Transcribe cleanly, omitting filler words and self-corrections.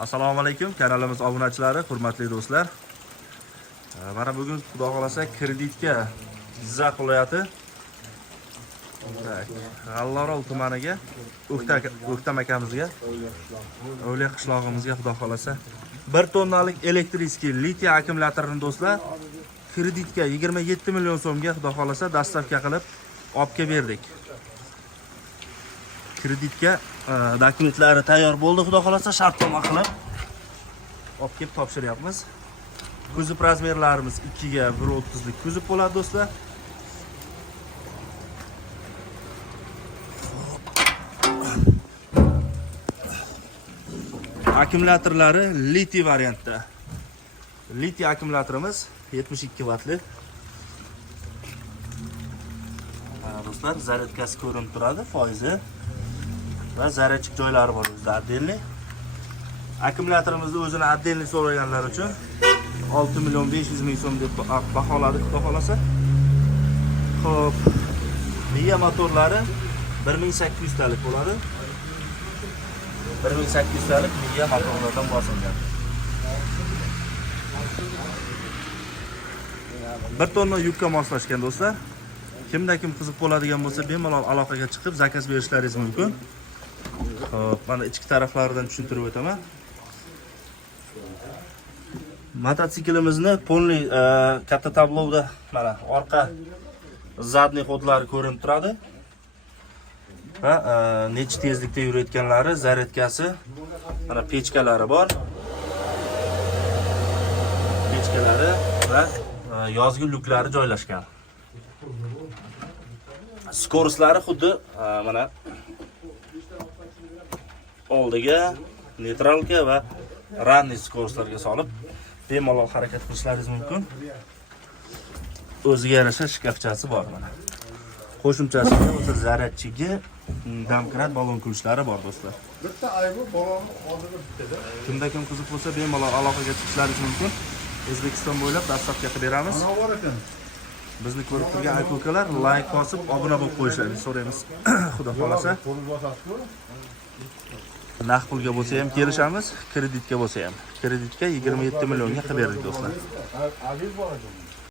Assalomu alaykum kanalimiz obunachilari, hurmatli do'stlar. Mana bugun xudo xolasa kreditga Jizzax viloyati G'allorol tumaniga O'ktam akamizga, O'yli qishlog'imizga xudo xolasa 1 tonnalik elektriskiy litiy akkumulyatorni do'stlar kreditga 27 million so'mga xudo xolasa dastavka qilib olib berdik. Kreditga dokumentlari tayyor bo'ldi, xudo xolasa shartnoma qilib olib kelib topshiryapmiz. Kuzov razmerlarimiz 2 ga 1.30 lik kuzov bo'ladi do'stlar. Akkumulyatorlari litiy variantda. Litiy akkumulyatorimiz 72 vatli. Do'stlar, zaryadkasi ko'rinib turadi, foizi va zaryadchik joylari bor o'zida отдельный. Akkumulyatorimizni o'zini отдельный so'raganlar uchun 6 million 500 ming so'm deb baholadik, xudo xolasa. Xo'p, miya motorlari 1800 talik bo'ladi. 1800 talik miya motorlardan bosilgan. 1 tonna yukka moslashgan do'stlar. Kimda kim qiziq bo'ladigan bo'lsa, bemalol aloqaga chiqib zakaz berishlaringiz mumkin. Xo'p, mana ichki taraflaridan tushuntirib o'taman. Mototsiklimizni polniy katta tablovda mana orqa zadniy xodlari ko'rinib turadi. Va necha tezlikda yurayotganlari, zaryadkasi, mana pechkalari bor. Pechkalari va yozgi lyuklari joylashgan. Skoroslari xuddi mana oldiga, neytralga va ranniy skoroslarga solib bemalol harakat qilishlaringiz mumkin. O'ziga yarasha shkafchasi bor mana. Qo'shimchasiga o'ta zaryadchigi, domkrat balon kulishlari bor do'stlar. Bitta aybi balonni hozirda bitadi. Kimda kim qiziq bo'lsa bemalol aloqaga chiqishlaringiz mumkin. O'zbekiston bo'ylab dastavka qilib beramiz. Mana bor ekan. Bizni ko'rib turgan aka-ukalar like bosib, obuna bo'lib qo'yishlarini so'raymiz. Xudo xolasa. Naqd pulga bo'lsa ham kelishamiz, kreditga bo'lsa ham. Kreditga 27 millionga qilib berdik do'stlar. Aziz bor ekan.